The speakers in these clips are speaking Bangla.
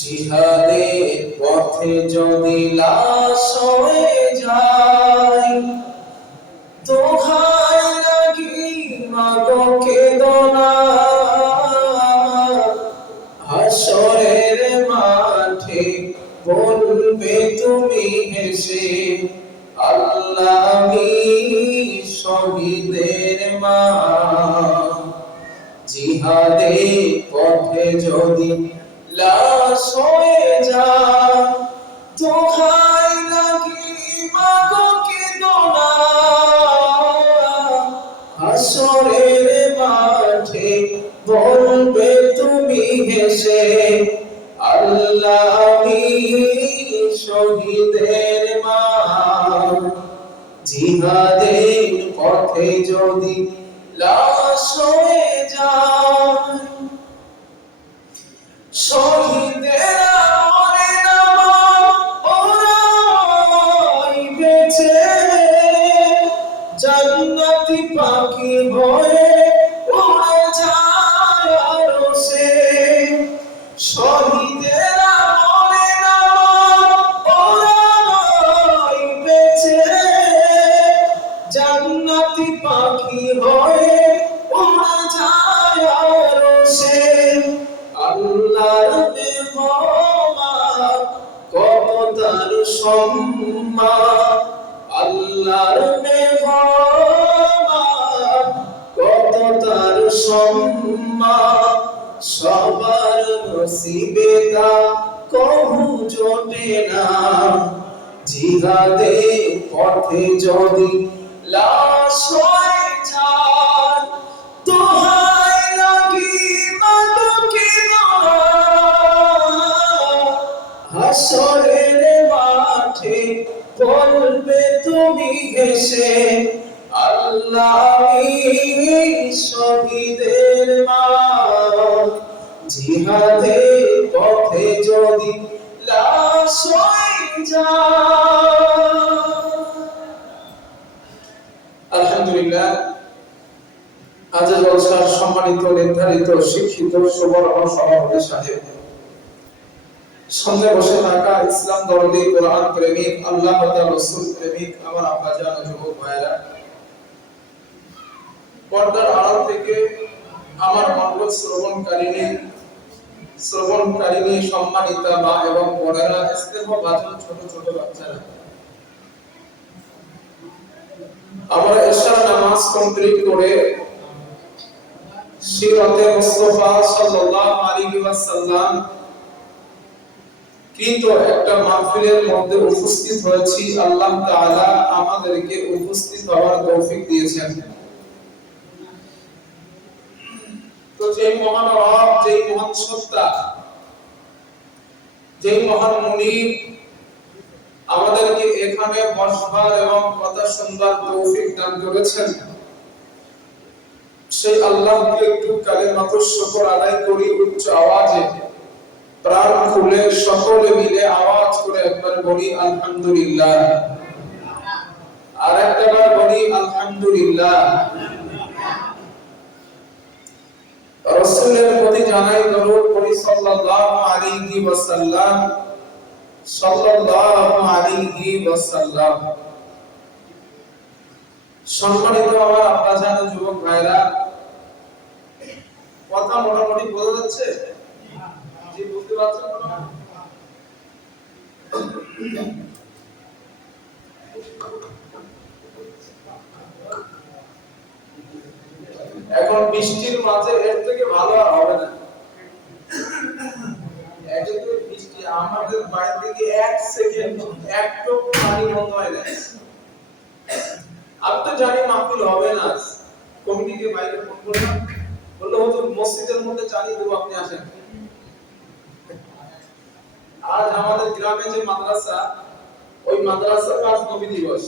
জিহাদের পথে যদি লাশ হয়ে যায়, দোহাই লাগি মাগো কেঁদো না। হাসরের মাঠে বলবে তুমি হেসে, আল্লাহ আমি শহীদের মা। জিহাদের পথে যদি লাশ হয়ে যায়, দোহাই লাগি মাগো কেঁদো না। হাসরের মাঠে বলবে তুমি হেসে, আল্লাহ আমি শহীদের মা। জিহাদের পথে যদি লাশ হয়ে যায়, শহীদেরা মরে না ওরাই বেঁচে, জান্নাতি পাখি হয়ে উড়ে যায় আরশে। শহীদেরা মরে না ওরাই বেঁচে, জান্নাতি পাখি হয়ে উড়ে যায় আরশে। আল্লাহর মেহমান কত তার সম্মান, আল্লাহর মেহমান কত তার সম্মান। সবার নসিবে তা কবু জোটে না। জিহাদের পথে যদি লাশ হয়ে যায়, দোহাই লাগি মাগো কেঁদো না। হাসরের মাঠে বলবে তুমি হেসে, আল্লাহ আমি শহীদের মা। জিহাদের পথে যদি লাশ হয়ে যায়। আলহামদুলিল্লাহ, আজ জলসার সম্মানিত নির্ধারিত শিক্ষিত সুবর্ণ সভাপতি সাহেব, সামনে বসে থাকা ইসলাম দরদি কোরআন প্রেমিক আল্লাহ তাআলা রাসূল প্রেমিক আমার আব্বাজান ও যুবক ভাইরা, পর্দার আড়াল থেকে আমার মহব্বত শ্রবণকারিনী সম্মানিতা মা এবং বোনেরা, স্নেহভাজন ছোট ছোট বাচ্চারা, আমরা এশার নামাজ কমপ্লিট করে সিরাতে মুস্তাফা সাল্লাল্লাহু আলাইহি ওয়াসাল্লাম কিন্তু একটা মাহফিলের মধ্যে উপস্থিত হয়েছি। আল্লাহ তাআলা আমাদেরকে উপস্থিত হওয়ার তৌফিক দিয়েছেন। তো যেই মহান রব, যেই মহান সত্তা, যেই মহান মুনিব আমাদেরকে এখানে বসবার এবং কথা শুনবার তৌফিক দান করেছেন, সেই আল্লাহকে একটু কালিমাত শুকর আদায় করি উচ্চ আওয়াজে, প্রাণ খুলে সকলে মিলে আওয়াজ করে একবার বলি আলহামদুলিল্লাহ। আর একবার বলি আলহামদুলিল্লাহ। রাসূলের প্রতি জানাই দরুদ পড়ি সাল্লাল্লাহু আলাইহি ওয়াসাল্লাম, সাল্লাল্লাহু আলাইহি ওয়াসাল্লাম। সম্মানিত আমার আব্বাজান ও যুবক ভাইরা, কথা মোটামুটি বোঝা যাচ্ছে? জি, বুঝতে পারছেন না? এখন বৃষ্টির মাঝে এর থেকে ভালো আর হবে না। একে তো বৃষ্টি, আমাদের বাড়ি থেকে 1 সেকেন্ড একটু পানি বন্ধ হয় না। আমি তো জানি মাহফিল হবে না। কমিটিকে বাইরে ফোন করলাম, বললো হুজুর মসজিদের মধ্যে চালিয়ে দেবো, আপনি আসেন। আজ আমাদের গ্রামে যে মাদ্রাসা, ওই মাদ্রাসার আজ নবী দিবস,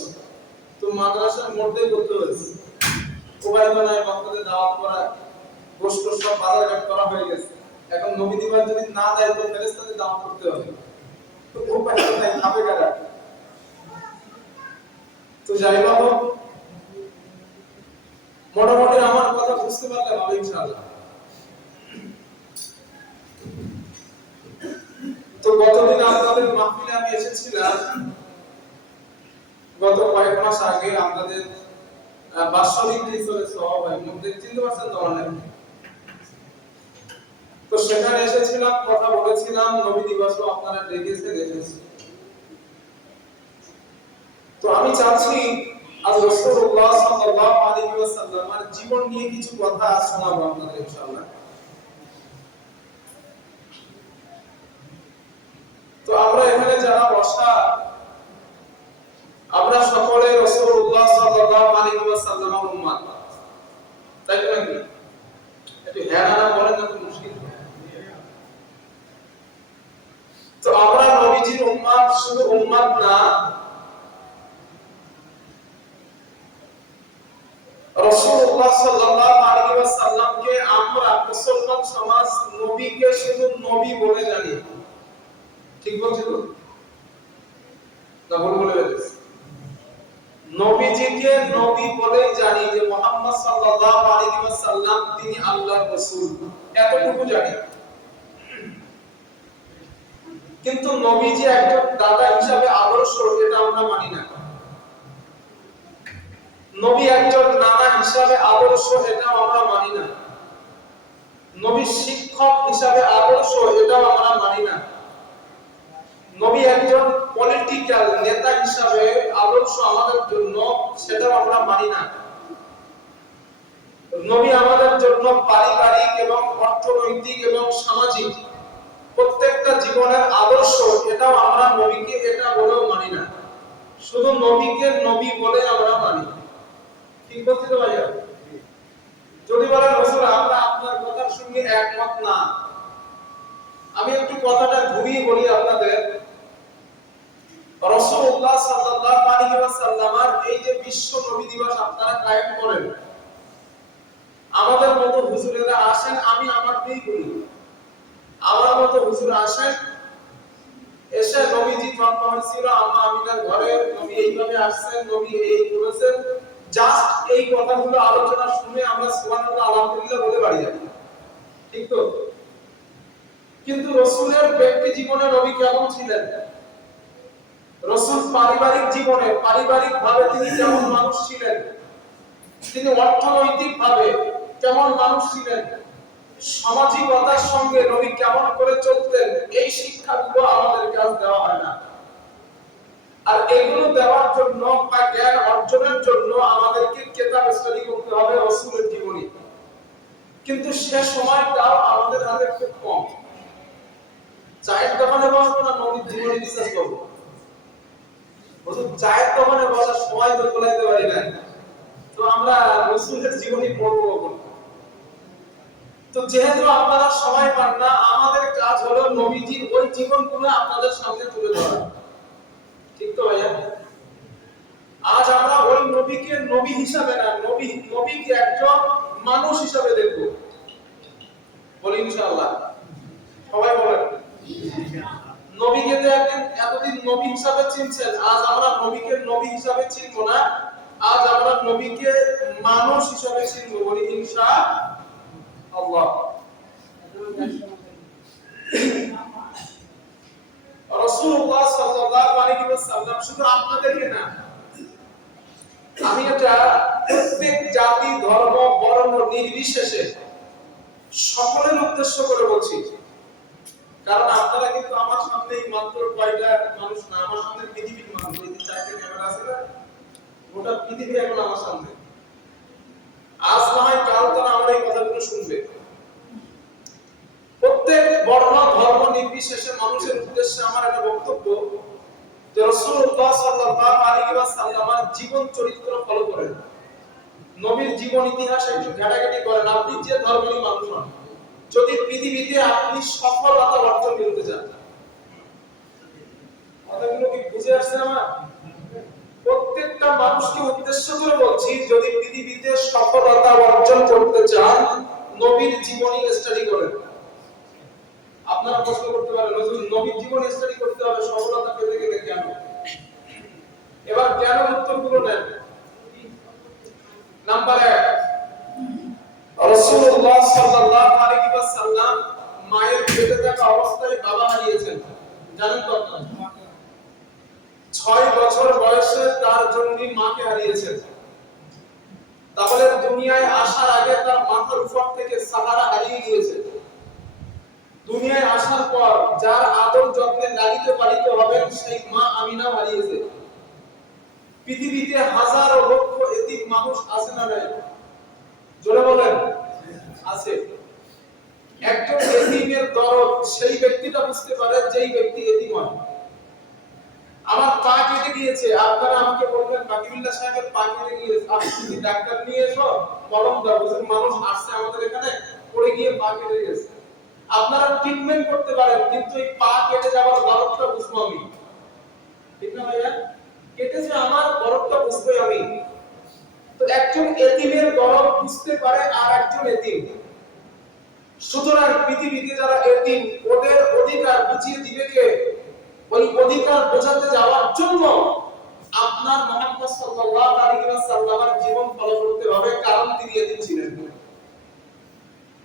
তো মাদ্রাসার মধ্যে করতে হয়েছে। উপায় বানায় বক্তাদের দাওয়াত করা, গোশত সব বাজারঘাট করা হয়ে গেছে। এখন নবী দিবস যদি না দেয় তো ফেরেশতাদের দাওয়াত করতে হবে। তো উপায় নাই, খাবে কারা? তো যাই বাবা, মোটামুটি আমার কথা বুঝতে পারলে ভালো ইনশাআল্লাহ। তো গতদিন আপনাদের মাহফিলে আমি এসেছিলাম, গত কয়েক মাস আগে আপনাদের বাৎসরিক টিউশনের সভায় মধ্যে চিনতে পারছেন তো অনেক। তো সেখানে এসেছিলাম, কথা বলেছিলাম, নবী দিবসও আপনারা ডেকেছেন, এসেছি। তো আমি চাচ্ছি আজ রাসূলুল্লাহ সাল্লাল্লাহু আলাইহি ওয়াসাল্লামের জীবন নিয়ে কিছু কথা শোনাবো আপনাদের ইনশাআল্লাহ। তো আমরা এখানে যারা বসা, আমরা সকলে রাসূলুল্লাহ সাল্লাল্লাহু আলাইহি ওয়াসাল্লামের উম্মত, তাই তো নাকি? একটু হ্যাঁ না বলেন না, তো মুশকিল। তো আমরা নবীজির উম্মত, শুধু উম্মত না, রাসূলুল্লাহ সাল্লাল্লাহু আলাইহি ওয়াসাল্লামকে আমরা মুসলমান সমাজ নবীকে শুধু নবী বলে জানি। ঠিক বলছি তো? না ভুল বলে ফেলেছি? নবীজিকে নবী বলেই জানি যে মুহাম্মদ সাল্লাল্লাহু আলাইহি ওয়াসাল্লাম তিনি আল্লাহর রাসূল, এতটুকু জানি। কিন্তু নবীজি একজন দাদা হিসাবে আদর্শ, এটা আমরা মানি না। নবী একজন নানা হিসাবে আদর্শ, এটা আমরা মানি না। নবী শিক্ষক হিসাবে আদর্শ, এটাও আমরা মানি না। নবী একজন পলিটিক্যাল নেতা হিসাবে আদর্শ আমাদের জন্য, সেটাও আমরা মানি না। নবী আমাদের জন্য পারিবারিক এবং অর্থনৈতিক এবং সামাজিক প্রত্যেকটা জীবনের আদর্শ, এটাও আমরা নবীকে এটা বলেও মানি না। শুধু নবীকে নবী বলে আমরা মানি। ঠিক বলছি তো ভাইয়া? যদি বলেন হুজুর আমরা আপনার কথার সঙ্গে একমত না, আমি একটু কথাটা ঘুরিয়ে বলি আপনাদের। রাসূলুল্লাহ সাল্লাল্লাহু আলাইহি ওয়াসাল্লামের এই যে বিশ্ব নবী দিবস আপনারা কায়েম করেন, আমাদের মতো হুজুরেরা আসেন, আমি আমারটাই বলি, আমার মতো হুজুর আসেন, এসে নবীজি জন্ম হয়েছিল আম্মা আমিনার ঘরে, নবী এইভাবে আসছেন, নবী এই করেছেন, জাস্ট এই কথাগুলো আলোচনা শুনে আমরা সুবহানাল্লাহ আলহামদুলিল্লাহ বলে বাড়ি যাই। ঠিক তো? কিন্তু রাসূলের ব্যক্তি জীবনে নবী কেমন ছিলেন? রাসূল পারিবারিক জীবনে, পারিবারিক ভাবে তিনি কেমন মানুষ ছিলেন? তিনি অর্থনৈতিক ভাবে কেমন মানুষ ছিলেন? সামাজিকতার সঙ্গে নবী কেমন করে চলতেন? এই শিক্ষাগুলো আমাদের কাছে দেওয়া হয় না। আর এগুলো দেওয়ার জন্য বা জ্ঞান অর্জনের জন্য আমাদেরকে কিতাব স্টাডি করতে হবে রাসূলের জীবনী। কিন্তু সে সময়টাও আমাদের হাতে খুব কম। চায়ের দোকানে বসবো না নবীর জীবনী রিসার্চ করবো? হুজুর চায়ের দোকানে বসার সময় তো তোলাইতে পারি না, তো আমরা রাসূলের জীবনী পড়বো কখন? তো যেহেতু আপনারা সময় পান না, আমাদের কাজ হলো নবীজির ওই জীবনগুলো আপনাদের সামনে তুলে ধরা। ঠিক তো ভাইয়া? আজ আমরা ওই নবীকে নবী হিসাবে না, নবীকে একজন মানুষ হিসাবে দেখব। বলি ইনশাআল্লাহ। সবাই বলেন নবীকে তো একদিন এতদিন নবী হিসাবে চিনছেন, আজ আমরা নবীকে নবী হিসাবে চিনব না, আজ আমরা নবীকে মানুষ হিসাবে চিনব। বলি ইনশাআল্লাহ। রাসূলুল্লাহ সাল্লাল্লাহু আলাইহি ওয়াসাল্লাম শুধু আপনাদেরকে না, আমি এটা প্রত্যেক জাতি ধর্ম বর্ণ নির্বিশেষে সকলের উদ্দেশ্য করে বলছি। কারণ আপনারা কিন্তু আমার সামনে মাত্র কয়টা মানুষ না, আমার সামনে পৃথিবীর মানুষ, এই যে চারটে ক্যামেরা আছে না, গোটা পৃথিবী এখন আমার সামনে। আজ না হয় কাল তারা আমার এই কথাগুলো শুনবে। প্রত্যেক বর্ণ ধর্ম নির্বিশেষে মানুষের উদ্দেশ্যে আমার একটা বক্তব্য যে রাসূলুল্লাহ সাল্লাল্লাহু আলাইহি ওয়াসাল্লামের জীবন চরিত্র ফলো করেন, নবীর জীবন ইতিহাস একটু ঘাটাঘাটি করেন। আপনি যে ধর্মেরই মানুষ হন, যদি পৃথিবীতে আপনি সফলতা অর্জন করতে চান, কথাগুলো কি বুঝে আসছে আমার? প্রত্যেকটা মানুষকে উদ্দেশ্য করে বলছি, যদি পৃথিবীতে সফলতা অর্জন করতে চান, নবীর জীবনী স্টাডি করেন। আপনারা প্রশ্ন করতে পারেন নবীর জীবন স্টাডি করতে হবে সফলতা পেতে গেলে কেন? এবার কেন উত্তরগুলো নেন। নাম্বার 1, রাসূলুল্লাহ সাল্লাল্লাহু আলাইহি ওয়াসাল্লাম মায়ের পেটে থাকা অবস্থায় বাবা হারিয়েছেন। জানেন তো আপনারা? 6 বছর বয়সে তার জননী মাকে হারিয়েছেন। তাহলে দুনিয়ায় আসার আগে তার মাথার উপর থেকে সাহারা হারিয়ে গিয়েছে। দুনিয়ায় আসার পর যার আদর যত্নে লালিত পালিত হবেন সেই মা আমিনা হারিয়েছে। পৃথিবীতে হাজারো লক্ষ এতিম মানুষ আছে না নাই? জোরে বলেন আছে। একজন এতিমের দরদ সেই ব্যক্তিটা বুঝতে পারে যেই ব্যক্তি এতিম হয়। আমার পা কেটে গিয়েছে, আপনারা আমাকে বলবেন বাকিবুল্লাহ সাহেবের পা কেটে গিয়েছে, আপনি যদি ডাক্তার নিয়ে এসো মলম দাও। বুঝুন মানুষ আসছে আমাদের এখানে পড়ে গিয়ে পা কেটে গেছে, আপনারা ট্রিটমেন্ট করতে পারেন, কিন্তু এই পা কেটে যাওয়ার দরদটা বুঝবো আমি, ঠিক না ভাইয়া? কেটেছে আমার, দরদটা বুঝবো আমি। তো একজন এতিমের দরদ বুঝতে পারে আর একজন এতিম। সুতরাং পৃথিবীতে যারা এতিম ওদের অধিকার বুঝিয়ে দিবে কে? ওই অধিকার বোঝাতে যাওয়ার জন্য আপনার মুহাম্মদ সাল্লাল্লাহু আলাইহি ওয়াসাল্লামের জীবন ফলো করতে হবে, কারণ তিনি এতিম ছিলেন।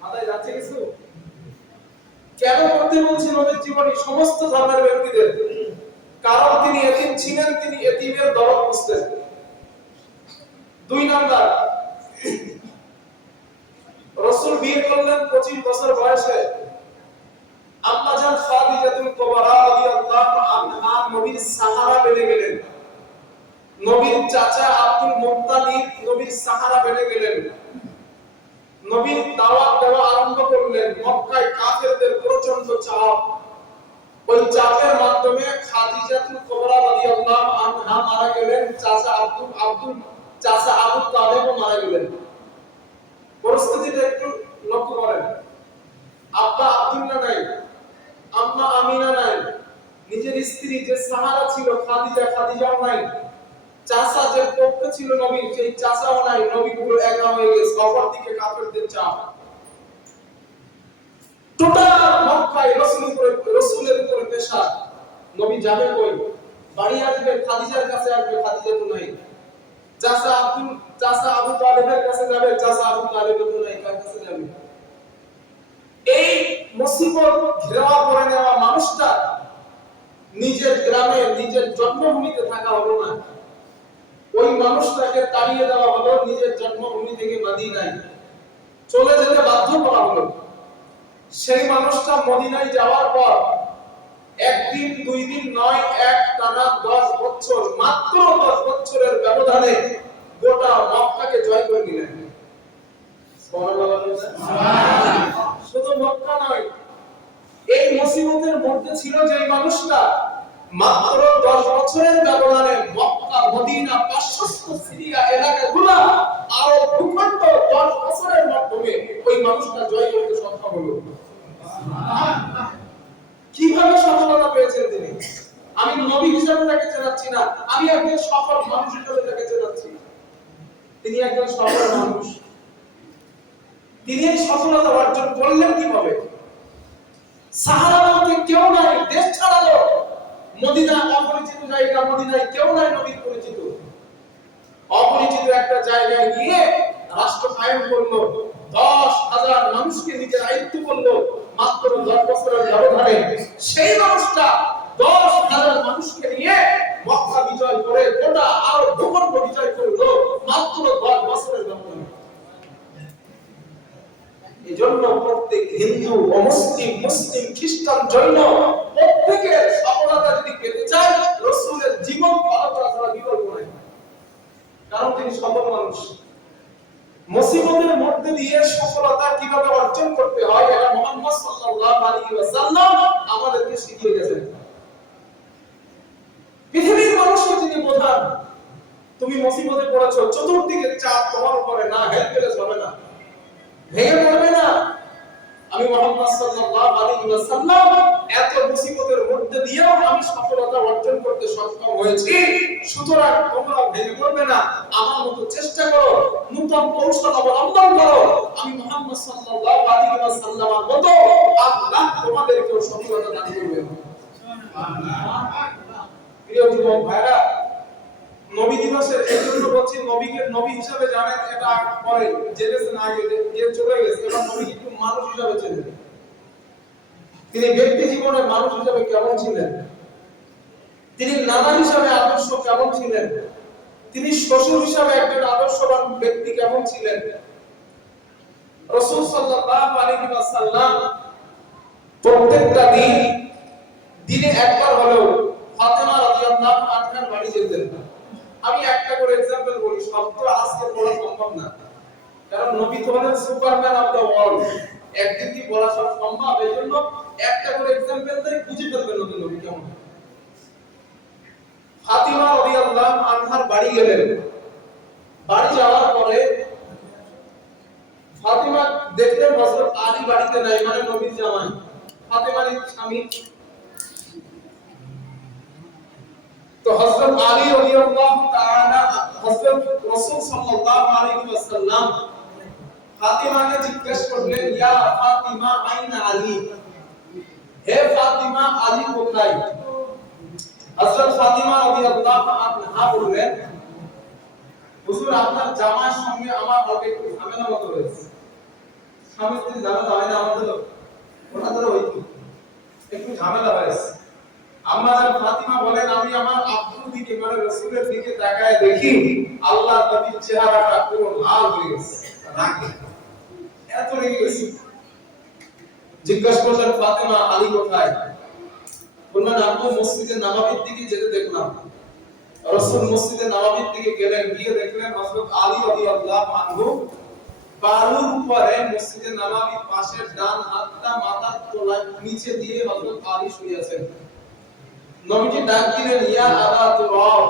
মাথায় যাচ্ছে কিছু? কেন করতে বলছি নবীর জীবনী সমস্ত ধর্মের ব্যক্তিদের? কারণ তিনি এতিম ছিলেন, তিনি এতিমের দরদ বুঝতেন। 2 নাম্বার, রাসূল বিয়ে করলেন 25 বছর বয়সে। আম্মা জান খাদিজাতুল কুবরা রাদিয়াল্লাহু আনহা নবীর সাহারা বেনে গেলেন। নবীর চাচা আব্দুল মুত্তালিব নবীর সাহারা বেনে গেলেন। নবীর দাওয়াত দেওয়া আরম্ভ করলেন। মক্কায় কাফেরদের প্রচন্ড চাপ, ওই চাপের মাধ্যমে খাদিজাতুল কুবরা রাদিয়াল্লাহু আনহা মারা গেলেন। চাচা আবু তালেবও মারা গেলেন। পরিস্থিতিটা একটু লক্ষ্য করেন। আব্বা আব্দুল্লাহ নাই, আম্মা আমিনা নাই, নিজের স্ত্রী যে সাহারা ছিল খাদিজাও নাই, চাচা যে পক্ষ ছিল নবী সেই চাচাও নাই। নবী পুরো একা হয়ে গেছে, অপরদিকে কাফেরদের চাপ। টোটাল মক্কায় রাসূলের উপরে প্রেসার। নবী যাবে কই? বাড়ি আসবে, খাদিজার কাছে আসবে, খাদিজা তো নাই। চাচা আবু তালেবের কাছে যাবে, চাচা আবু তালেব তো নাই, কার কাছে যাবে? এই মুসিবত ঘেরাও করে নেওয়া মানুষটা নিজের গ্রামে নিজের জন্মভূমিতে থাকা হলো না, ওই মানুষটাকে তাড়িয়ে দেওয়া হলো নিজের জন্মভূমি থেকে মদিনায় চলে যেতে বাধ্য করা হলো। সেই মানুষটা মদিনায় যাওয়ার পর একদিন 2 দিন নয়, একটানা 10 বছর, মাত্র 10 বছরের ব্যবধানে গোটা মক্কাকে জয় করে নিলেন। শুধু মক্কা নয়, এই মুসিবতের মধ্যে ছিল যে মানুষটা মাত্র 10 বছরের ব্যবধানে মক্কা, মদিনা, পার্শ্বস্থ সিরিয়া এলাকাগুলো আরো ভূখণ্ড 10 বছরের মাধ্যমে ওই মানুষটা জয় করতে সক্ষম হলো। কিভাবে সফলতা পেয়েছেন তিনি? আমি নবী হিসেবে তাকে চেনাচ্ছি না, আমি একজন সফল মানুষ হিসেবে তাকে চেনাচ্ছি। তিনি একজন সফল মানুষ। তিনি এই সফলতা অর্জন করলেন কিভাবে? সাহারা বলতে কেউ নাই, দেশ ছাড়ালো। মদিনা অপরিচিত জায়গা, মদিনায় কেউ নাই নবীর পরিচিত। অপরিচিত একটা জায়গায় গিয়ে রাষ্ট্র কায়েম করলো, 10,000 মানুষকে নিজের আয়ত্ত করলো মাত্র 10 বছরের ব্যবধানে। সেই মানুষটা 10,000 মানুষকে নিয়ে মক্কা বিজয় করে গোটা আরো ভূখণ্ড বিজয় করলো মাত্র 10 বছরের ব্যবধানে। এজন্য প্রত্যেক হিন্দু, অমুসলিম, মুসলিম, খ্রিস্টান, জৈন প্রত্যেকের সফলতা যদি পেতে চায় রাসূলের জীবন ফলো করা ছাড়া বিকল্প নাই। কারণ তিনি সফল মানুষ। মুসিবতের মধ্যে দিয়ে সফলতা কিভাবে অর্জন করতে হয় এটা মুহাম্মদ সাল্লাল্লাহু আলাইহি ওয়াসাল্লাম আমাদেরকে শিখিয়ে গেছেন। পৃথিবীর মানুষকে তিনি বোঝান, তুমি মুসিবতে পড়েছো, চতুর্দিকে চাপ তোমার উপরে, না হেল্পলেস হবে না, ভেঙে পড়বে না। আমি মুহাম্মদ সাল্লাল্লাহু আলাইহি ওয়াসাল্লাম এত মুসিবতের মধ্যে দিয়েও আমি সফলতা অর্জন করতে সক্ষম হয়েছি। সুতরাং তোমরা ভেঙে পড়বে না, আমার মতো চেষ্টা করো, নতুন কৌশল অবলম্বন করো। আমি মুহাম্মদ সাল্লাল্লাহু আলাইহি ওয়াসাল্লামের মতো আল্লাহ তোমাদেরকে সফলতা দান করবেন। সুবহানাল্লাহ। প্রিয় যুবক ভাইরা, নবী দিবসের এই জন্য বলছি, নবীকে নবী হিসাবে জানেন এটা পরে জেনেছেন, আগে যে চলে গেছে, এবার নবী একটু মানুষ হিসাবে চেনেন। তিনি ব্যক্তি জীবনে মানুষ হিসেবে কেমন ছিলেন, তিনি নানা হিসাবে আদর্শ কেমন ছিলেন, তিনি শ্বশুর হিসাবে একজন আদর্শবান ব্যক্তি কেমন ছিলেন। রাসূল সাল্লাল্লাহু আলাইহি ওয়াসাল্লাম প্রত্যেকটা দিনে একবার হলেও ফাতেমা রাদিয়াল্লাহু আনহার বাড়ি যেতেন। আমি একটা করে एग्जांपल বলি, সব তো আজকে বলা সম্ভব না, কারণ নবী তো হলেন সুপারম্যান অফ দ্য ওয়ার্ল্ড, একদিন কি বলা সব সম্ভব? এইজন্য একটা করে एग्जांपल দিয়ে বুঝে ফেলবেন নবী কেমন। ফাতিমা রাদিয়াল্লাহু আনহার বাড়ি গেলেন। বাড়ি যাওয়ার পরে ফাতিমা দেখলেন হযরত আলী বাড়িতে নাই, মানে নবীর জামাই, ফাতিমার স্বামী। তো হযরত আলী রাদিয়াল্লাহু তাআলা হযরত রাসূল সাল্লাল্লাহু আলাইহি ওয়াসাল্লাম ফাতিমাকে জিজ্ঞেস করলেন, ইয়া ফাতিমা আইনা আলী, হে ফাতিমা আলী কোথায়? হযরত ফাতিমা রাদিয়াল্লাহু আনহা বললেন, হুজুর আপনার জামাইয়ের সঙ্গে আমার হয়তো একটু ঝামেলা মতো হয়েছে। স্বামী স্ত্রী ঝামেলা হয় না আমাদের, ওনাদের হয়তো একটু ঝামেলা হয়েছে। আম্মা জান ফাতিমা বলেন, আমি আমার আব্বুর দিকে মানে রাসূলের দিকে তাকায় দেখি আল্লাহর নবীর চেহারাটা পুরো লাল হয়ে গেছে, রাগে এত রেগে গেছে। জিজ্ঞাসা করলেন, ফাতিমা আলী কোথায়? বললেন, আব্বু মসজিদে নববীর দিকে যেতে দেখলাম। রাসূল মসজিদে নববীর দিকে গেলেন, গিয়ে দেখলেন হযরত আলী রাদিয়াল্লাহু আনহু বালুর উপরে মসজিদে নববীর পাশে ডান হাতটা মাথার তলায় নিচে দিয়ে হযরত আলী শুয়ে আছেন। নবীজি ডাক দিলেন, ইয়া আবা তুরাব,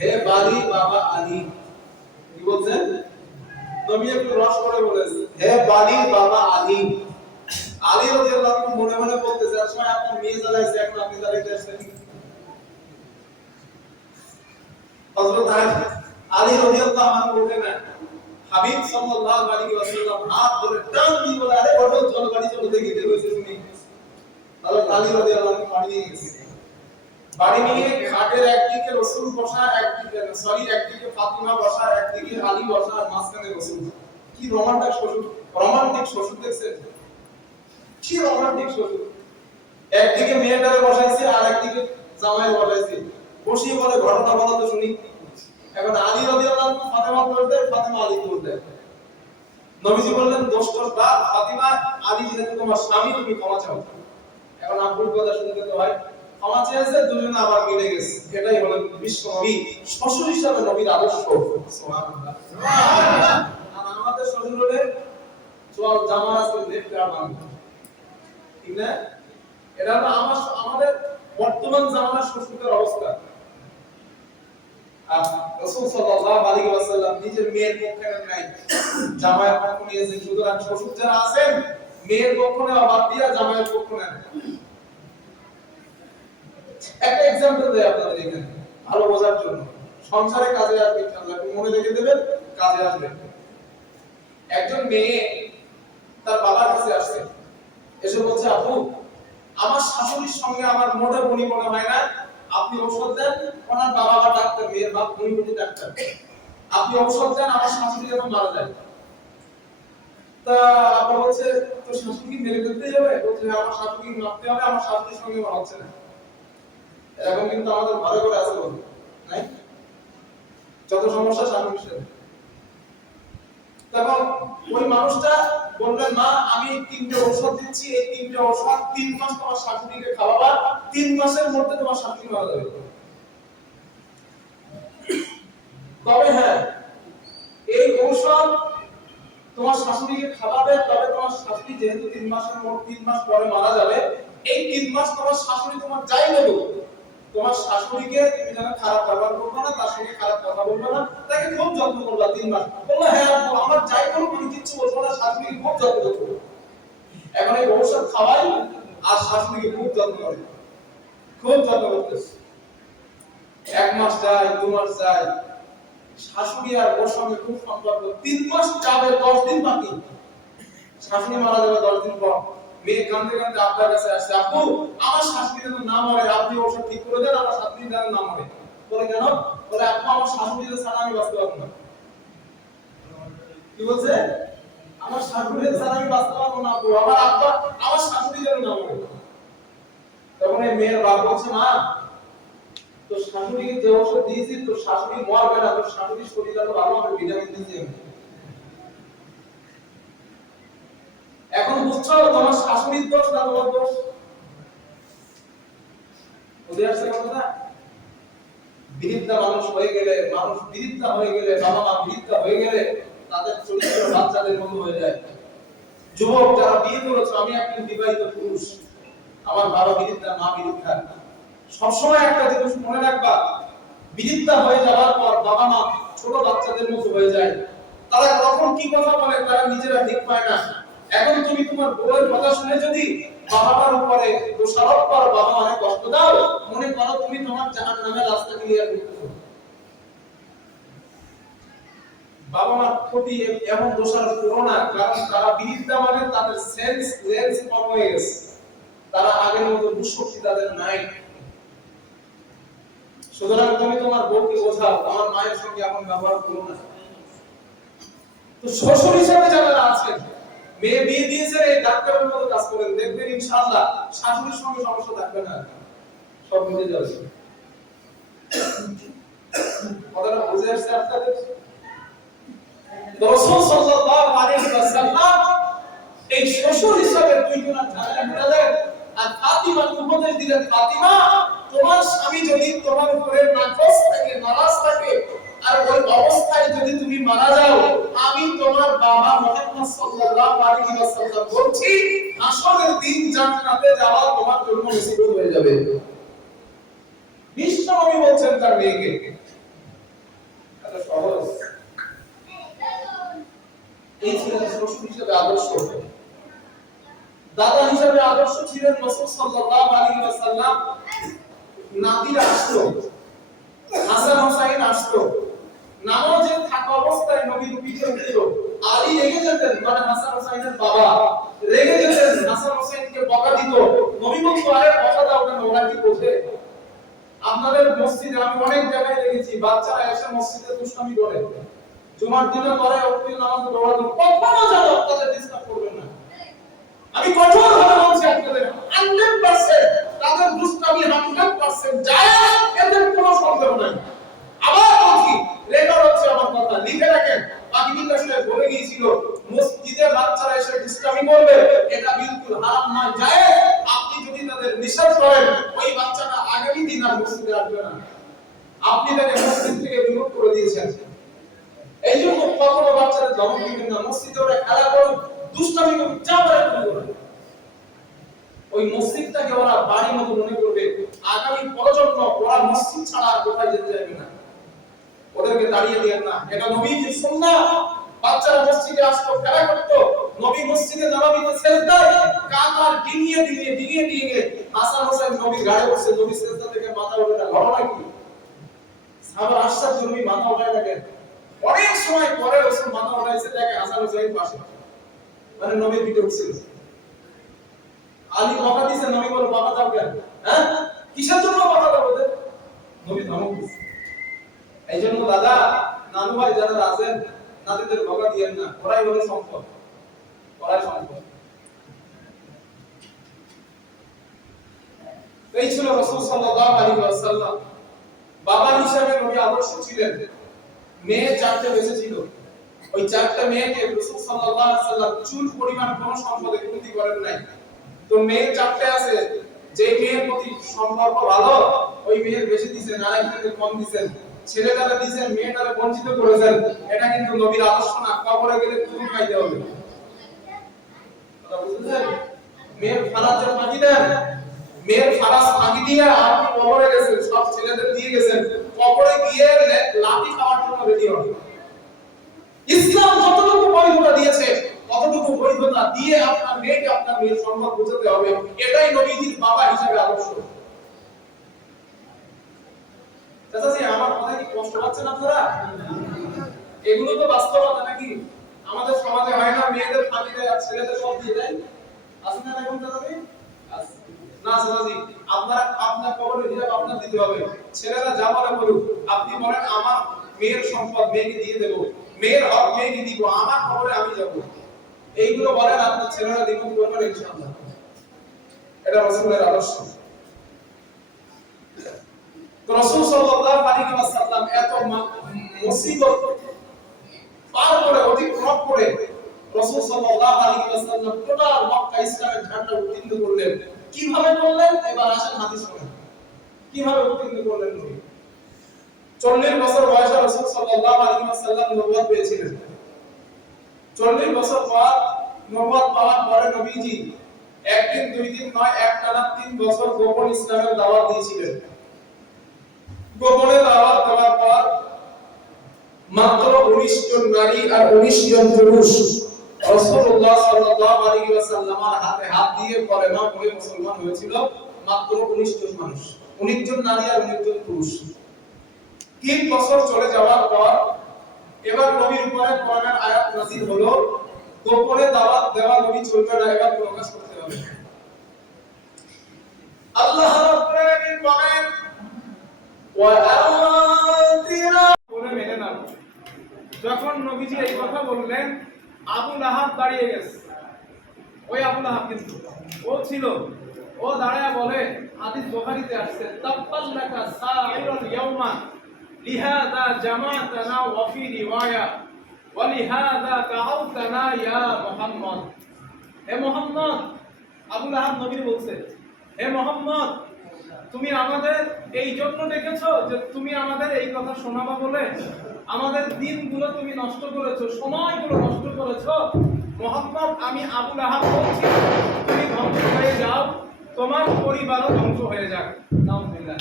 হে বালি বাবা আলী। কি বলছেন? নবী একটু রস করে বলেছে, হে বালি বাবা আলী। আলী রাদিয়াল্লাহু আনহু মনে মনে বলতেছে, আসলে আপনার মেয়ে জ্বালাইছে, এখন আপনি জ্বালাইতে আসছেন। হযরত আলী রাদিয়াল্লাহু আনহু বললেন, হাবিব সাল্লাল্লাহু আলাইহি ওয়াসাল্লাম হাত ধরে টান দিয়ে বলে, আরে ওঠো, চলো বাড়ি চলো, দেখি কি হয়েছে শুনি। হযরত আলী রাদিয়াল্লাহু আনহু বাড়ি নিয়ে গেছে। বাড়ি নিয়ে খাটের একদিকে রাসূল বসা, একদিকে ফাতিমা বসা, একদিকে আলী বসা, আর মাঝখানে রাসূল। কি রোমান্টিক শ্বশুর, রোমান্টিক শ্বশুর দেখছেন? কি রোমান্টিক শ্বশুর! একদিকে মেয়েটারে বসাইছে আর একদিকে জামাই বসাইছে, বসিয়ে বলে, ঘটনা বলো তো শুনি। এখন আলী রাদিয়াল্লাহু আনহু ফাতিমা বলতে, ফাতিমা আলী বলতে। নবীজি বললেন, দোষ বাদ, ফাতিমা আলী যেহেতু তোমার স্বামী, তুমি ক্ষমা চাও। এখন আব্বুর কথা শুনতে তো হয়, ক্ষমা চেয়েছে, দুজনে আবার মিলে গেছে। এটাই হলো বিশ্ব নবী, শ্বশুর হিসাবে নবীর আদর্শ। সুবহানাল্লাহ, সুবহানাল্লাহ। আর আমাদের শ্বশুর হলে চল জামা আছে লেট কার বাঁধ, ঠিক না? এটা হলো আমাদের বর্তমান জামানার শ্বশুরের অবস্থা। আর রাসূল সাল্লাল্লাহু আলাইহি ওয়াসাল্লাম নিজের মেয়ের পক্ষে নাই, জামাইয়ের পক্ষ নিয়েছেন। সুতরাং শ্বশুর যারা আছেন, মেয়ের পক্ষ নেওয়া বাদ দিয়া জামাইয়ের পক্ষ নেন। একটা एग्जांपल দেই আপনাদের এখানে ভালো বোঝার জন্য, সংসারে কাজে আসবে ইনশাআল্লাহ, একটু মনে রেখে দেবেন, কাজে আসবে। একজন মেয়ে তার বাবার কাছে আসছে, এসে বলছে, আপু আমার শাশুড়ির সঙ্গে আমার মোটে বনি মনে হয় না, আপনি ঔষধ দেন। ওনার বাবা বা ডাক্তার, মেয়ের বাপ বনি ডাক্তার, আপনি ঔষধ দেন, আমার শাশুড়ি যেন মারা যায়। তা আপা বলছে, তো শাশুড়ি মেরে ফেলতে যাবে? বলছে, আমার শাশুড়ি মারতে হবে, আমার শাশুড়ির সঙ্গে আমার হচ্ছে না। এরকম কিন্তু আমাদের ঘরে ঘরে আছে, বলুন নাই? যত সমস্যা শাশুড়ির সাথে। তখন ওই মানুষটা বললেন, মা আমি 3টে ঔষধ দিচ্ছি, এই 3টে ঔষধ 3 মাস তোমার শাশুড়িকে খাওয়াবা, 3 মাসের মধ্যে তোমার শাশুড়ি মারা যাবে। তবে হ্যাঁ, এই ঔষধ তোমার শাশুড়িকে খাওয়াবে, তবে তোমার শাশুড়ি যেহেতু 3 মাস পরে মারা যাবে, এই 3 মাস তোমার শাশুড়ি তোমার যাই নেবে, তোমার শাশুড়িকে তুমি যেন খারাপ ব্যবহার করবে না, তার সঙ্গে খারাপ কথা বলবে না, তাকে খুব যত্ন করবে 3 মাস। বললো, হ্যাঁ আপু, আমার যাই করুক আমি কিচ্ছু বলবো না, শাশুড়িকে খুব যত্ন করবো। এখন এই ঔষধ খাওয়াই আর শাশুড়িকে খুব যত্ন করে, খুব যত্ন করতেছে। 1 মাস যায়, 2 মাস যায়, শাশুড়ি আর ওর সঙ্গে খুব সম্পর্ক। 3 মাস যাবে, 10 দিন বাকি, শাশুড়ি মারা যাবে 10 দিন পর। মেয়ে কাঁদতে কাঁদতে আপনার কাছে আসছে, আপু আমার শাশুড়ি যেন না মরে, আপনি ওষুধ ঠিক করে দেন, আমার শাশুড়ি যেন না মরে। বলে, কেন? বলে, আপু আমার শাশুড়ি ছাড়া আমি বাঁচতে পারবো না। কি বলছে? আমার শাশুড়ি ছাড়া আমি বাঁচতে পারবো না আপু, আমার আব্বা আমার শাশুড়ি যেন না মরে। মেয়ের বাপ বলছে মা তো শাশুড়িকে যে ওষুধ দিয়েছি তো শাশুড়ি মরবে না, তো শাশুড়ির শরীর আরো ভালো হবে, ভিটামিন দিয়েছি। এখন বুঝছো তোমার শাশুড়ির দোষ না তোমার দোষ? বুঝে আসছে কথা? বিরিদ্ধা মানুষ হয়ে গেলে, মানুষ বিরিদ্ধা হয়ে গেলে, বাবা মা বিরিদ্ধা হয়ে গেলে তাদের চরিত্র বাচ্চাদের মতো হয়ে যায়। যুবক যারা বিয়ে করেছো, আমি একজন বিবাহিত পুরুষ, আমার বাবা বিরিদ্ধা, মা বিরিদ্ধা, সবসময় একটা জিনিস মনে রাখবা, বিরিদ্ধা হয়ে যাওয়ার পর বাবা মা ছোট বাচ্চাদের মতো হয়ে যায়। তারা কখন কি কথা বলে তারা নিজেরা ঠিক পায় না। এখন তুমি তোমার বউয়ের কথা শুনে যদি বাবা মার উপরে দোষারোপ করো, বাবা মাকে কষ্ট দাও, মনে করো তুমি তোমার জাহান্নামের রাস্তা ক্লিয়ার করতেছো। বাবা মার প্রতি এমন দোষারোপ করো না, কারণ তারা বিরিদ্ধা মানে তাদের সেন্স লেন্স কম হয়ে গেছে, তারা আগের মতো দুঃশক্তি তাদের নাই। সুতরাং তুমি তোমার বউকে বোঝাও, আমার মায়ের সঙ্গে এমন ব্যবহার করো না। তো শ্বশুর হিসেবে যারা আছেন, মেয়ে বিয়ে দিয়েছেন, এই ডাক্তারের মতো কাজ করেন, দেখবেন ইনশাআল্লাহ শাশুড়ির সঙ্গে সমস্যা থাকবে না, সব মিটে যাবে। কথাটা বুঝে আসছে আপনাদের? রাসূল সাল্লাল্লাহু আলাইহি ওয়াসাল্লাম এই শ্বশুর হিসেবে দুইজন ঝামেলা মিটালেন, আর ফাতিমা উপদেশ দিলেন, ফাতিমা তোমার স্বামী যদি তোমার উপরে নাকশ থাকে, নারাজ থাকে, আর ওই অবস্থায় যদি তুমি মারা যাও, আমি তোমার বাবা মুহাম্মদ সাল্লাল্লাহু আলাইহি ওয়াসাল্লাম বলছি হাসরের দিন জান্নাতে যাওয়া তোমার জন্য মুসিবত হয়ে যাবে। বিশ্বনবী বলছেন তার মেয়েকে। এটা সহজ। এই ছিল শ্বশুর হিসেবে আদর্শ। দাদা হিসেবে আদর্শ ছিলেন রাসূল সাল্লাল্লাহু আলাইহি ওয়াসাল্লাম। নাতিরা আসতো, হাসান হোসেন আসতো, নামাজে থাকা অবস্থায় নবীর পিঠে উঠতো, আলী রেগে যেতেন, মানে হাসান হোসেনের বাবা রেগে যেতেন, হাসান হোসেনকে বকা দিত। নবী বলতো আরে বকা দাও কেন, ওরা কি বোঝে? আপনাদের মসজিদে আমি অনেক জায়গায় দেখেছি বাচ্চারা এসে মসজিদে দুষ্টামি করে, জুমার দিনে করে ওই নামাজে দৌড়াদৌড়ি, কখনো যেন আপনাদের ডিস্টার্ব করবেন না। আমি কঠোরভাবে বলছি আপনাদের 100% তাদের দুষ্টামি 100% যায়, এদের কোনো সন্দেহ নাই। আবার বলছি, রেকর্ড হচ্ছে আমার কথা, লিখে রাখেন। পাকিস্তান আসলে বলে গিয়েছিল মসজিদে বাচ্চারা এসে দুষ্টামি করবে, এটা বিলকুল হারাম নয়, যায়। আপনি যদি তাদের নিষেধ করেন, ওই বাচ্চাটা আগামী দিন আর মসজিদে আসবে না, আপনি তাকে মসজিদ থেকে বিমুখ করে দিয়েছেন। এই জন্য কখনো বাচ্চাদের ধমক দিবেন না, মসজিদে ওরা খেলা করুক, দুষ্টামি করুক, যা পারে করুক, ওই মসজিদটাকে ওরা বাড়ি মতো মনে করবে, আগামী প্রজন্ম ওরা মসজিদ ছাড়া আর কোথায় যেতে চাইবে না। ওদেরকে দাঁড়িয়ে দিয়েন না, এটা নবীর সুন্নাহ। বাচ্চারা মসজিদে আসতো, খেলা করতো, নবী মসজিদে নববীতে সেজদায় কাঁধ ডিঙিয়ে ডিঙিয়ে হাসান হোসেন নবীর গায়ে বসে, নবী সেজদা থেকে মাথা ওঠে না, ঘটনা কি? সাহাবা আশ্চর্য, নবী মাথা ওঠায় দেখেন, অনেক সময় পরে রাসূল মাথা ওঠাইছে, দেখে হাসান হোসেন পাশে, মানে নবীর পিঠে উঠছিল। আলী বকা দিয়েছে, নবী বলে বকা দাও কেন? হ্যাঁ, কিসের জন্য বকা দাও ওদের? নবী ধমক দিয়েছে। এই জন্য দাদা, নানু ভাই যারা আছেন, নাতিদের বকা দিয়েন না, ওরাই হলো সম্পদ, ওরাই সম্পদ। এই ছিল রাসূল সাল্লাল্লাহু আলাইহি ওয়াসাল্লাম। বাবা হিসেবে নবী আদর্শ ছিলেন। মেয়ে চারটে বেঁচে ছিল, ওই চারটে মেয়েকে রাসূল সাল্লাল্লাহু আলাইহি ওয়াসাল্লাম চুল পরিমাণ কোনো সম্পদে ক্ষতি করেন নাই। তো মেয়ে চারটে আছে, যে মেয়ের প্রতি সম্পর্ক ভালো ওই মেয়ের বেশি দিবেন, আরেকজনকে কম দিবেন, ছেলেটারে দিবেন, মেয়েটারে বঞ্চিত করেছেন, এটা কিন্তু নবীর আদর্শ না। কবরে গেলে তুমি খাইতে হবে, কথা বুঝছেন? মেয়ের ফারাজের ফাঁকি দেন, মেয়ের ফারাজ ফাঁকি দিয়ে আপনি কবরে গেছেন, সব ছেলেদের দিয়ে গেছেন, কবরে গিয়ে লাঠি খাওয়ার জন্য রেডি হবে। ইসলাম যতটুকু বৈধতা দিয়েছে ততটুকু বৈধতা দিয়ে আপনার মেয়েকে আপনার মেয়ের সম্পর্ক বুঝাতে হবে, এটাই নবীজির বাবা হিসেবে আদর্শ। চাচাজি, আমার কথা কি কষ্ট পাচ্ছেন আপনারা? এগুলো তো বাস্তবতা নাকি? আমাদের সমাজে হয় না, মেয়েদের ফাঁকি দেয় আর ছেলেদের সব দিয়ে দেয়, আছে না এরকম চাচাজি? না চাচাজি, আপনার কবরের হিসাব আপনার দিতে হবে। ছেলেরা যা বলে বলুক, আপনি বলেন আমার মেয়ের সম্পদ মেয়েকে দিয়ে দেব, মেয়ের হক মেয়েকে দিব, আমার কবরে আমি যাব, এইগুলো বলেন, আপনার ছেলেরা দ্বিগুণ করবেন ইনশাআল্লাহ। এটা রাসূলের আদর্শ। রাসূল সাল্লাল্লাহু আলাইহি ওয়াসাল্লাম এত মুসিবত পার করে অতিক্রম করে রাসূল সাল্লাল্লাহু আলাইহি ওয়াসাল্লাম টোটাল মক্কা ইসলামের ঝান্ডা উত্তীর্ণ করলেন। কিভাবে করলেন? এবার আসেন হাদিস শুনুন। কিভাবে উত্তীর্ণ করলেন নবী? 40 বছর বয়সে রাসূল সাল্লাল্লাহু আলাইহি ওয়াসাল্লাম নবুয়ত পেয়েছিলেন। 40 বছর পর নবুয়ত পাওয়ার পরে নবীজি একদিন দুই দিন নয় একটানা 3 বছর গোপন ইসলামের দাওয়াত দিয়েছিলেন। গোপনে দাওয়াত দেওয়ার পর মাত্র 19 জন নারী আর 19 জন পুরুষ রাসূলুল্লাহ সাল্লাল্লাহু আলাইহি ওয়াসাল্লামের হাতে হাত দিয়ে কলেমা পড়ে মুসলমান হয়েছিল মাত্র 19 জন মানুষ, 19 জন নারী আর 19 জন পুরুষ। 3 বছর চলে যাওয়ার পর এবার নবীর উপরে কোরআনের আয়াত নাযিল হলো, গোপনে দাওয়াত দেওয়া নবী চলবে না, এবার প্রকাশ করতে হবে। আল্লাহ রাব্বুল আলামিন বলেন ওয়া আনতিরা বলে মেনে নাও। যখন নবীজি এই কথা বললেন আবু লাহাব দাঁড়িয়ে গেছে। ওই আবু লাহাব কিন্তু ও ছিল, ও দাঁড়ায়া বলে, হাদিস বুখারীতে আসছে, তাব্বাল্লাকা সাইরুল ইয়াউমা লিহাযা জামাতানা ওয়া ফি রিওয়ায়া ওয়া লিহাযা কাউতানা ইয়া মুহাম্মদ। হে মুহাম্মদ, আবু লাহাব নবী বলছে, হে মুহাম্মদ, তুমি আমাদের এই জন্য ডেকেছো যে তুমি আমাদের এই কথা শোনাবা বলে আমাদের দিনগুলো তুমি নষ্ট করেছো, সময়গুলো নষ্ট করেছো। মুহাম্মদ, আমি আবু লাহাব বলছি, তুমি ধ্বংস হয়ে যাও, তোমার পরিবারও ধ্বংস হয়ে যাক। নাউযুবিল্লাহ।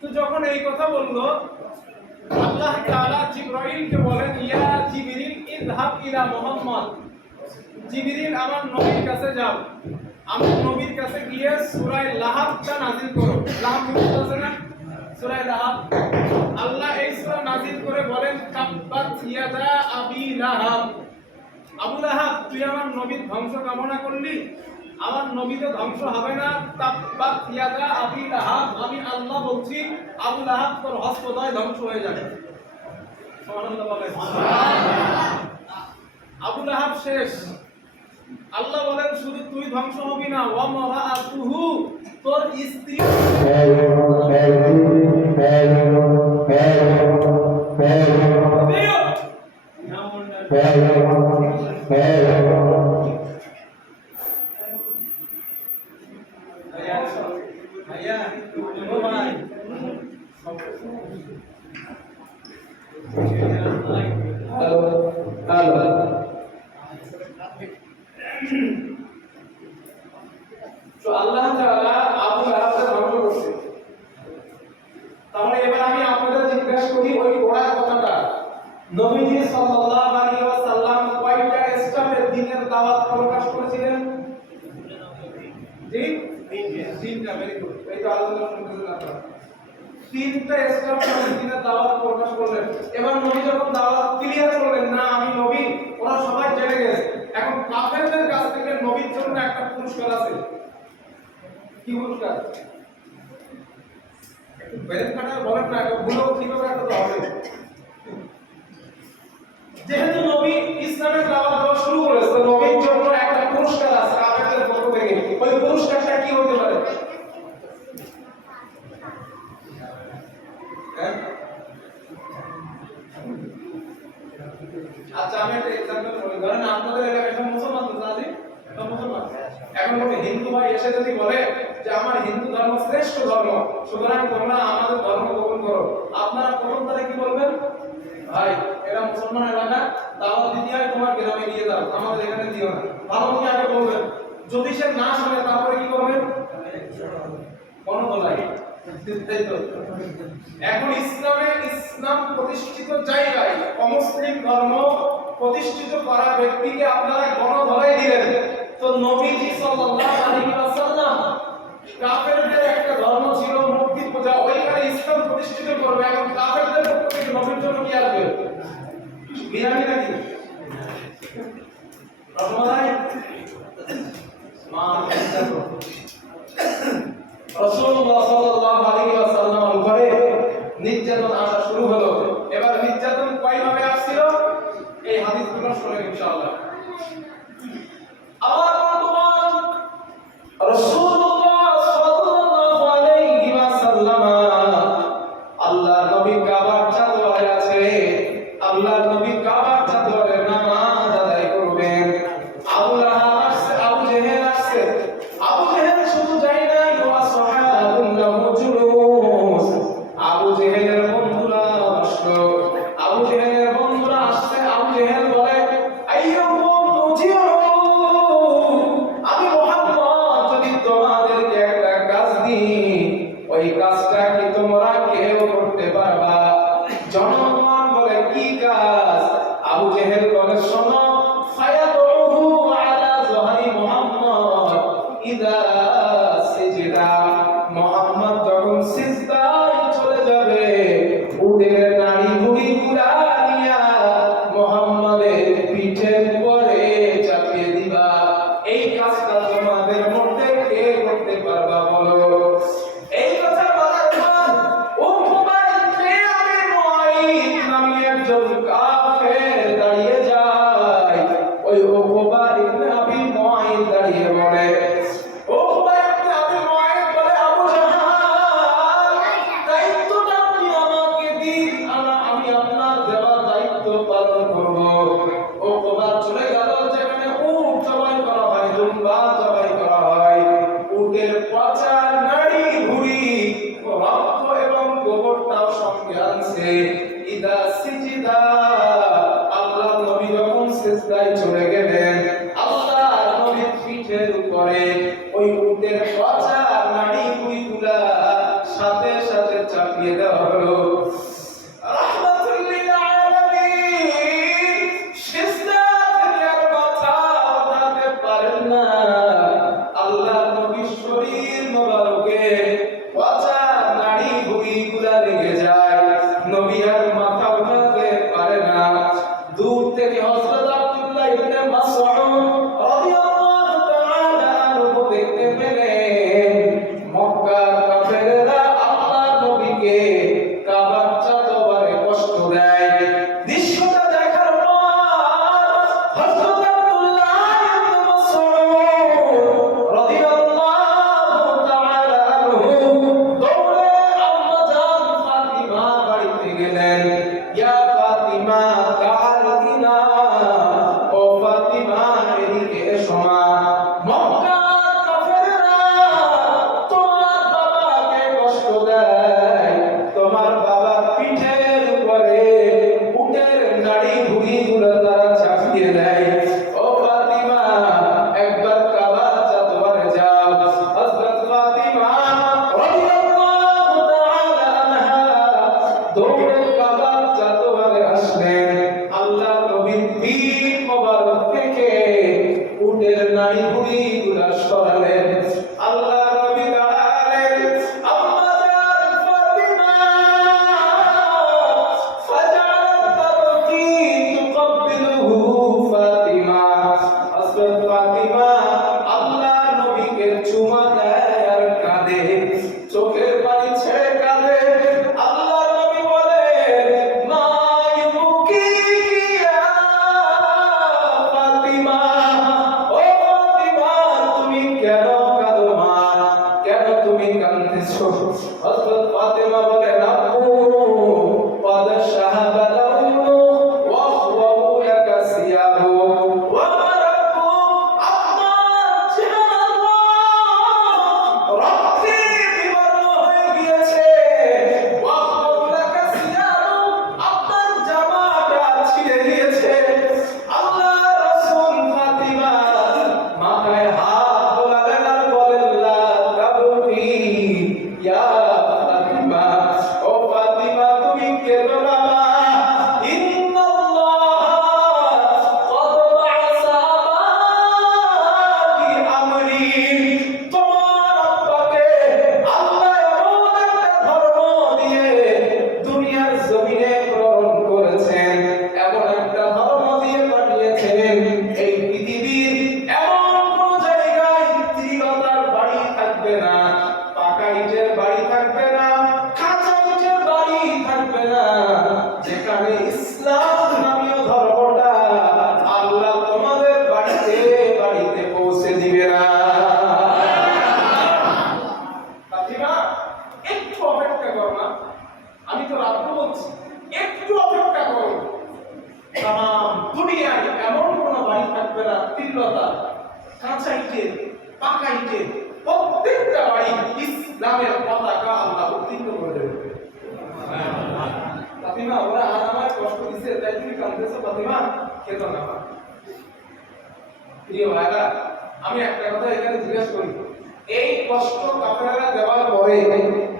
তো যখন এই কথা বলল, আল্লাহ তাআলা জিবরাইলকে বলেন, ইয়া জিবরিল ইযহাব ইলা মুহাম্মদ। জিবরিল, আমার নবীর কাছে যাও, আমার নবীর কাছে গিয়ে সূরা লাহাবটা নাযিল করো। লাহাব বুঝতে আছে না? সূরা লাহাব আল্লাহ এই সূরা নাযিল করে বলেন, তাব্বাত ইয়াদা আবি লাহাব। আবু লাহাব, তুই আমার নবীর ধ্বংস কামনা করলি, আমার নবী তো ধ্বংস হবে না। তাব্বাত ইয়াদা আবি লাহাব, আমি আল্লাহ বলছি আবু লাহাব তোর হস্তদ্বয় ধ্বংস হয়ে যাবে। সুবহানাল্লাহ বলেন। আবু লাহাব শেষ। আল্লাহ বলেন শুধু তুই ধ্বংস হবি না, ওয়া মারাআতুহু, তোর স্ত্রী। তো আল্লাহ তাআলা আবু লাহাবকে ধ্বংস করছে। তাহলে এবার আমি আপনাদের জিজ্ঞাসা করি ওই ঘোড়ার কথাটা, নবীজি সাল্লাল্লাহু আলাইহি ওয়াসাল্লাম কয়টা স্টেপে দ্বীনের দাওয়াত প্রকাশ করেছিলেন? জি, তিনটা। Very good. এই তো আলোচনা শুনতেছেন আপনারা। তিনটা স্টেপে দ্বীনের দাওয়াত প্রকাশ করলেন। এবার নবী যখন দাওয়াত ক্লিয়ার করলেন, না আমি নবী, ওরা সবাই জেনে গেছে। এখন কাফেরদের কাছ থেকে নবীর জন্য একটা পুরস্কার আছে। কি পুরস্কার? একটু বেরেন কাটা বলেন না, এটা ভুলেও কিভাবে একটা হবে। যেহেতু নবী ইসলামের দাওয়াত দেওয়া শুরু করেছে, নবীর জন্য একটা পুরস্কার আছে কাফেরদের পক্ষ থেকে। ওই পুরস্কারটা কি হতে পারে? আচ্ছা, আমি একটা एग्जांपल বলি। ধরেন আপনাদের এলাকায় সব মুসলমান তো জানি, সব মুসলমান। এখন কোনো হিন্দু ভাই এসে যদি বলে যে আমার হিন্দু ধর্ম শ্রেষ্ঠ ধর্ম, সুতরাং তোমরা আমাদের ধর্ম গ্রহণ করো, আপনারা প্রথম তারা কি বলবেন? ভাই, এরা মুসলমান এলাকা, দাওয়াত দিতে হয়, তোমার গ্রামে নিয়ে যাও, আমাদের এখানে দিও না। ভালো কি আগে বলবেন। যদি সে না শুনে তারপরে কি করবেন? কোন বলাই। এখন ইসলাম প্রতিষ্ঠিত জায়গায় অমুসলিম ধর্ম প্রতিষ্ঠিত করা ব্যক্তিকে আপনারা গণধলাই দিলেন। তো নবীজি সাল্লাল্লাহু আলাইহি ওয়াসাল্লাম কাফেরদের একটা ধর্ম ছিল মূর্তি পূজা, ওইখানে ইসলাম প্রতিষ্ঠিত করবে। এখন কাফেরদের পক্ষ থেকে নবীর জন্য কি আসবে? বিরানি নাকি রসমালাই? রাসূলুল্লাহ সাল্লাল্লাহু আলাইহি ওয়াসাল্লামের উপরে নির্যাতন আসা শুরু হলো। এবার নির্যাতন কয়ভাবে আসছিল এই হাদিসগুলো শুনুন ইনশাআল্লাহ। আমার বন্ধুগণ, রাসূলুল্লাহ সাল্লাল্লাহু আলাইহি ওয়াসাল্লাম ইদা সিজদা, মুহাম্মদ যখন সিজদায় চলে যাবে উটের নাড়ি ভুঁড়ি গুলা নিয়া মুহাম্মাদের পিঠের উপরে চাপিয়ে দিবা। এই কাজটা তোমাদের মধ্যে কে করতে পারবা বলো? এই কথা বলার পর উকবা ইবনে আবি মুআইদ নামে একজন কাফের দাঁড়িয়ে যায়। ওই উকবা ইবনে আবি মুআইদ দাঁড়িয়ে বলে, উকবা ইবনে আবি মুআইদ বলে, আবু জাহাল, দায়িত্বটা আপনি আমাকে দিন, আমি আপনার দেওয়া দায়িত্ব পালন করব। উকবা চলে গেল যেখানে উট জবাই করা হয়, দুম্বা জবাই করা হয়। উটের পচা নাড়ি ভুঁড়ি রক্ত এবং গোবরটাও সঙ্গে আনছে। ইদা সিজদা, আল্লাহর নবী যখন সিজদায় চলে গেলেন, আল্লাহর নবীর পিঠের উপরে ওই উটের পচা নাড়ি ভুঁড়িগুলা সাথে সাথে চাপিয়ে দেওয়া হলো। রাহমাতুল লিল আলামিন সিজদা থেকে আর মাথা উঠাতে পারেন না। আল্লাহর নবীর শরীর মোবারকে পচা নাড়ি ভুঁড়িগুলা লেগে যায়, নবী আর মাথা উঠাতে পারে না। দূর থেকে হযরত আব্দুল্লাহ ইবনে মাসউদ রাদিয়াল্লাহু তাআলা আনহু দেখতে পেলেন মক্কার কাফেররা আল্লাহর নবীকে কাবার চাতবারে কষ্ট দেয়। দৃশ্যটা দেখার পর হযরত আব্দুল্লাহ ইবনে মাসউদ রাদিয়াল্লাহু তাআলা আনহু দৌড়ে আম্মা জান ফাতিমার বাড়িতে গেলেন। ইয়া ফাতিমা তাআলিনা, ও ফাতিমা এদিকে এসো মা। মক্কার কাফেররা তোমার বাবাকে কষ্ট দেয়, তোমার বাবার পিঠের উপরে উটের নাড়ি ভুঁড়িগুলো তারা চাপিয়ে দেয়। ও ফাতিমা, একবার কাবার চাতবারে যাও। হযরত ফাতিমা রাদিয়াল্লাহু তাআলা আনহা দৌড়ে কাবার চাতবারে আসলেন। আল্লাহর নবীর পিঠ মোবারক থেকে উটের নাড়ি ভুঁড়িগুলো সরালেন। আল্লাহর নবী দাঁড়ালেন। আম্মা জান ফাতিমা ফাজাআত তাবকি তুকাব্বিলুহু ফাতিমা, হযরত ফাতিমা আল্লাহর নবীকে চুমা দেয় আর কাঁদে, চোখের পানি ছেড়ে কাঁদে। আল্লাহর নবী বলে, মা ইউবকিকি ইয়া ফাতিমা, ও ফাতিমা তুমি কেন কাঁদো মা, কেন তুমি কাঁদতেছো? হযরত ফাতিমা বলে, আব্বু قد شهب لونه واخوه لك ثيابه ورب আমার চেহারা রক্তে বিবর্ণ হয়ে গিয়েছে। ওয়াখওয়াহু লাকা সিয়াবু, আপনার জামাটা ছিঁড়ে গিয়েছে। আল্লাহ রাসূল ফাতিমা মাথায় হাত বোলালেন আর বলেন, লা তাবকি ইয়া ফাতিমা, ও ফাতিমা তুমি কেঁদো না মা। ইন্নাল্লাহ কদ বা'আসা আবাকি আমরি, তোমার আব্বাকে আল্লাহ এমন একটা ধর্ম দিয়ে দুনিয়ার জমিনে প্রেরণ করেছেন, এমন একটা ধর্ম দিয়ে পাঠিয়েছেন, এই পৃথিবীর এমন কোন জায়গায় স্থিরতার বাড়ি থাকবে না, পাকা ইটের বাড়ি থাকবে না, কাঁচা ইটের বাড়ি থাকবে না, যেখানে ইসলাম নামীয় ধর্মটা আল্লাহ তোমাদের বাড়িতে বাড়িতে পৌঁছে দিবে না। ফাতিমা, একটু অপেক্ষা করো না, আমি তো রাত্রে বলছি, একটু অপেক্ষা করো। তাম দুনিয়ায় এমন কোন বাড়ি থাকবে না, স্থিরতা, কাঁচা ইটের, পাকা ইটের, প্রত্যেকটা বাড়ি ইসলামের পতাকা আল্লাহ উত্তীর্ণ করে দেবে। ফাতিমা, ওরা আজ আমার কষ্ট দিচ্ছে, তাই তুমি কাঁদতেছো? ফাতিমা, কেঁদো না। প্রিয় ভাইরা, আমি একটা কথা এখানে জিজ্ঞেস করি, এই কষ্ট কাফেররা দেওয়ার পরে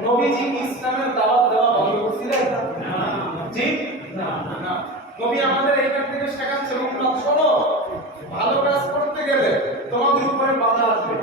নবীজি ইসলামের দাওয়াত দেওয়া বন্ধ করছিলেন? জি না। নবী আমাদের এইখান থেকে শেখাচ্ছে, শোনো, ভালো কাজ করতে গেলে তোমাদের উপরে বাধা আসবে।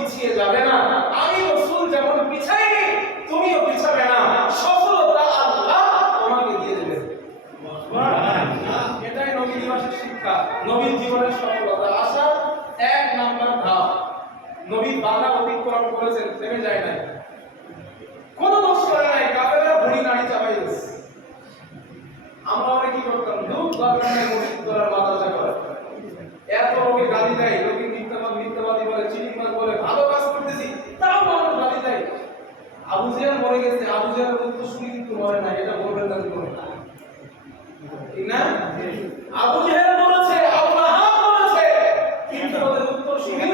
পিছিয়ে যাবে না, আমি রাসূল যেমন পিছাইনি তুমিও পিছাবে না, সফলতা আল্লাহ তোমাকে দিয়ে দেবেন। এটাই নবী দিবসের শিক্ষা, নবীর জীবনের সফলতা আসার এক নাম্বার ধাপ। নবী বাধা অতিক্রম করেছেন, থেমে যায় নাই, কোন দোষ করে নাই, কাফেররা বুড়ি নাড়ি চাপাই দিয়েছে। আমরা অনেক কি করতাম, দুধ বাগানে মসজিদ করার মাদ্রাসা করা, এত লোকে গালি দেয়, লোকে মিথ্যাবাদী বলে, চিনিমার বলে, ভালো কাজ করতেছি তাও মানুষ গালি দেয়। আবু জেহেল মরে গেছে, আবু জেহেলের উত্তরসূরি কিন্তু মরে না, এটা বলবেন না জীবনে, ঠিক না? আবু জেহেল মরেছে, আবু লাহাব মরেছে, কিন্তু ওদের উত্তরসূরি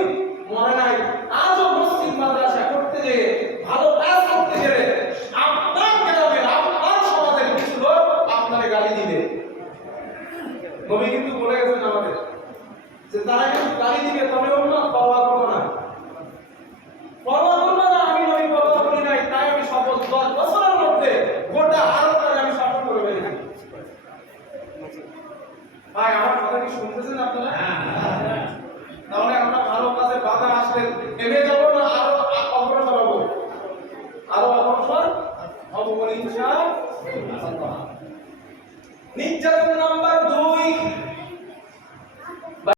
মরে নাই। আজও মসজিদ মাদ্রাসা করতে গিয়ে, ভালো কাজ করতে গেলে আপনার গ্রামের, আপনার সমাজের কিছু লোক আপনারে গালি দিবে। নবী কিন্তু বলে গেছেন আমাদের যে তারা কিন্তু গালি দিবে, তবে উম্মত পরোয়া করবে না, পরোয়া করবে না। আমি নবী পরোয়া করি নাই, তাই আমি শপথ 10 বছরের মধ্যে গোটা আরবটাকে আমি সফল করে ফেলেছি। ভাই আমার কথা কি শুনতেছেন আপনারা? তাহলে আমরা ভালো কাজে বাধা আসলে থেমে যাব না, আরো অগ্রসর হব, আরো অগ্রসর হব বলে ইনশাআল্লাহ। নির্যাতন নাম্বার 2,